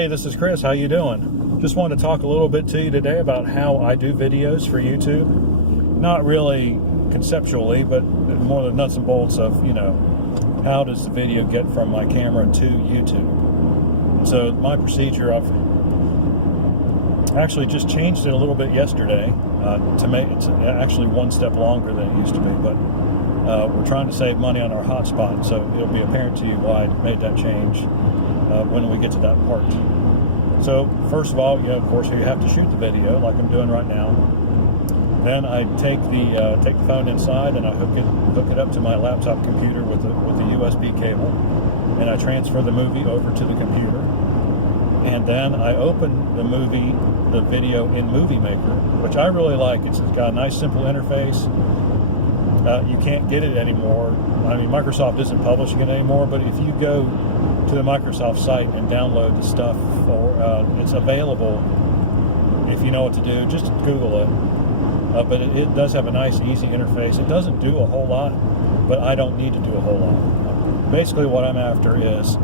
Hey, this is Chris. How you doing? Just wanted to talk a little bit to you today about how I do videos for YouTube. Not really conceptually, but more the nuts and bolts of, how does the video get from my camera to YouTube. So my procedure, I've actually just changed it a little bit yesterday to make it actually one step longer than it used to be, but we're trying to save money on our hotspot, so it'll be apparent to you why I made that change when we get to that part. So first of all, of course, you have to shoot the video like I'm doing right now. Then I take the phone inside and I hook it up to my laptop computer with the USB cable, and I transfer the movie over to the computer. And then I open the video in Movie Maker, which I really like. It's got a nice simple interface. You can't get it anymore. I mean, Microsoft isn't publishing it anymore, but if you go to the Microsoft site and download the stuff, it's available if you know what to do. Just Google it. But it does have a nice, easy interface. It doesn't do a whole lot, but I don't need to do a whole lot. Basically, what I'm after is I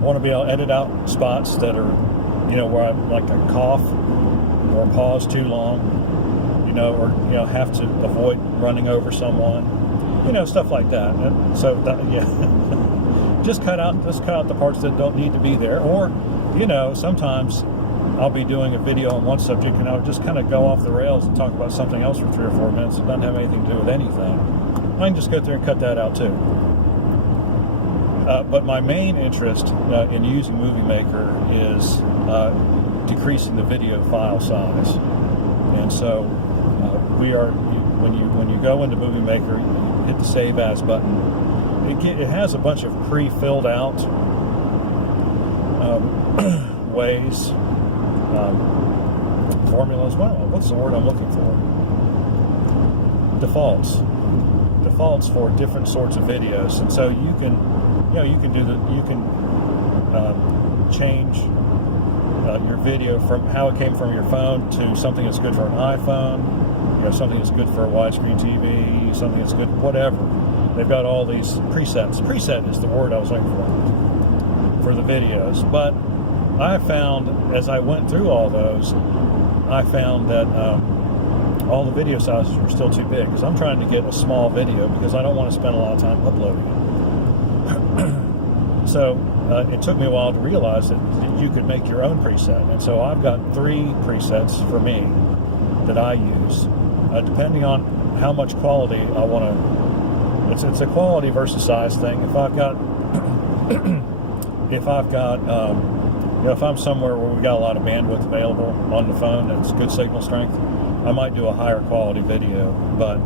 want to be able to edit out spots that are, where I cough or pause too long, or have to avoid running over someone, stuff like that. And so just cut out the parts that don't need to be there. Or sometimes I'll be doing a video on one subject and I'll just kind of go off the rails and talk about something else for 3 or 4 minutes. It doesn't have anything to do with anything. I can just go through and cut that out too. But my main interest in using Movie Maker is decreasing the video file size. And so when you go into Movie Maker, you hit the Save As button. It has a bunch of pre-filled out ways, formulas. Well, what's the word I'm looking for? Defaults for different sorts of videos, and so you can change your video from how it came from your phone to something that's good for an iPhone, something that's good for a widescreen TV, something that's good, whatever. They've got all these presets. Preset is the word I was looking for the videos. But I found, as I went through all those, I found that all the video sizes were still too big, because I'm trying to get a small video because I don't want to spend a lot of time uploading it. So it took me a while to realize that you could make your own preset. And so I've got 3 presets for me that I use, depending on how much quality I want to. It's a quality versus size thing. If I'm somewhere where we got a lot of bandwidth available on the phone, that's good signal strength, I might do a higher quality video. But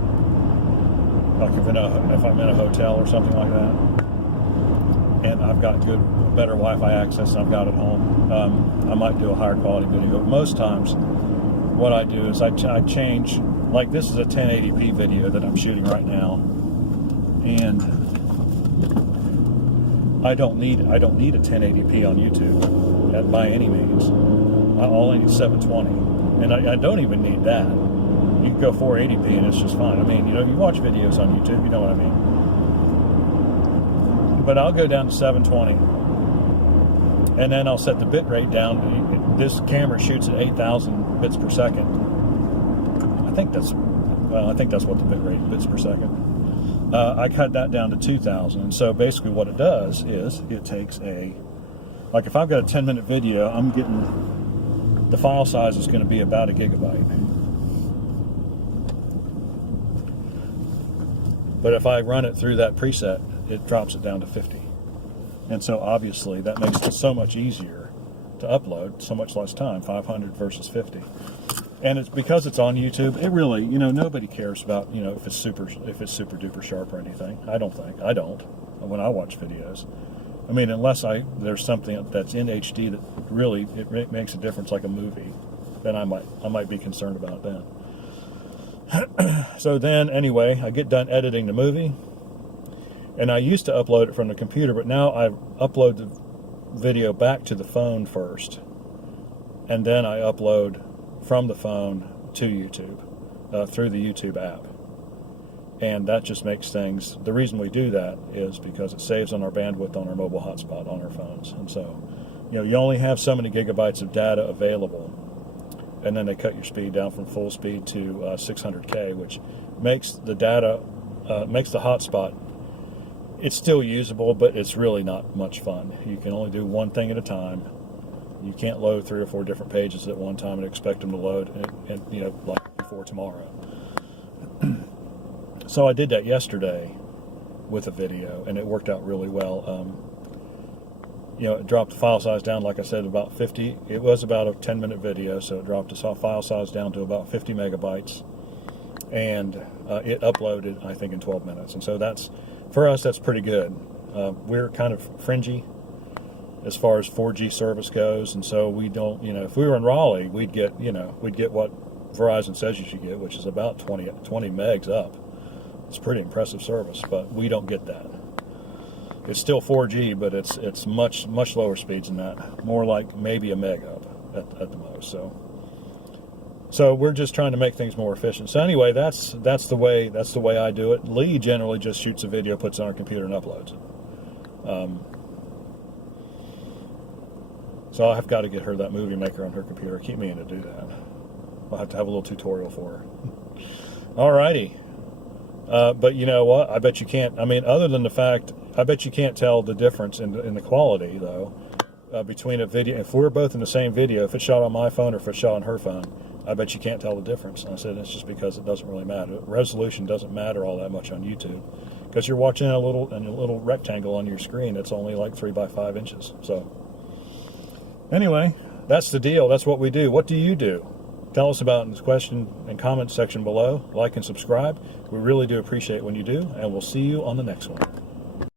like if I'm in a hotel or something like that, and I've got better Wi-Fi access than I've got at home, I might do a higher quality video. But most times, what I do is I change. Like this is a 1080p video that I'm shooting right now, and I don't need a 1080p on YouTube by any means. I only need 720, and I don't even need that. You can go 480p and it's just fine. I mean, you watch videos on YouTube, you know what I mean. But I'll go down to 720, and then I'll set the bit rate down. This camera shoots at 8,000 bits per second. I think that's what the bit rate bits per second. I cut that down to 2,000. And so basically what it does is it takes like if I've got a 10-minute video, I'm getting, the file size is going to be about 1 gigabyte. But if I run it through that preset, it drops it down to 50. And so obviously that makes it so much easier to upload, so much less time, 500 versus 50. And it's because it's on YouTube. It really, nobody cares about, if it's super duper sharp or anything. I don't when I watch videos. I mean, unless there's something that's in HD that really it makes a difference, like a movie, then I might be concerned about that. So then, anyway, I get done editing the movie, and I used to upload it from the computer, but now I upload the video back to the phone first, and then I upload from the phone to YouTube through the YouTube app. And that just makes things, the reason we do that is because it saves on our bandwidth on our mobile hotspot on our phones. And so you only have so many gigabytes of data available, and then they cut your speed down from full speed to 600K, which makes the data, makes the hotspot, it's still usable, but it's really not much fun. You can only do one thing at a time. You can't load 3 or 4 different pages at one time and expect them to load, and like before tomorrow. So I did that yesterday with a video, and it worked out really well. It dropped the file size down, like I said, about 50. It was about a 10-minute video, so it dropped the file size down to about 50 megabytes, and it uploaded, I think, in 12 minutes. And so for us, that's pretty good. We're kind of fringy as far as 4G service goes, and so we don't, if we were in Raleigh, we'd get what Verizon says you should get, which is about 20 megs up. It's pretty impressive service, but we don't get that. It's still 4G, but it's much lower speeds than that. More like maybe a meg up at the most. So we're just trying to make things more efficient. So anyway, that's the way I do it. Lee generally just shoots a video, puts it on our computer, and uploads it. So I've got to get her that movie maker on her computer. Keep meaning to do that. I'll have to have a little tutorial for her. Alrighty. But you know what? I bet you can't. I mean, other than the fact, I bet you can't tell the difference in the quality, though, between a video. If we're both in the same video, if it's shot on my phone or if it's shot on her phone, I bet you can't tell the difference. And I said it's just because it doesn't really matter. Resolution doesn't matter all that much on YouTube because you're watching a little rectangle on your screen that's only like 3 by 5 inches. So anyway, that's the deal. That's what we do. What do you do? Tell us about it in the question and comment section below. Like and subscribe. We really do appreciate when you do, and we'll see you on the next one.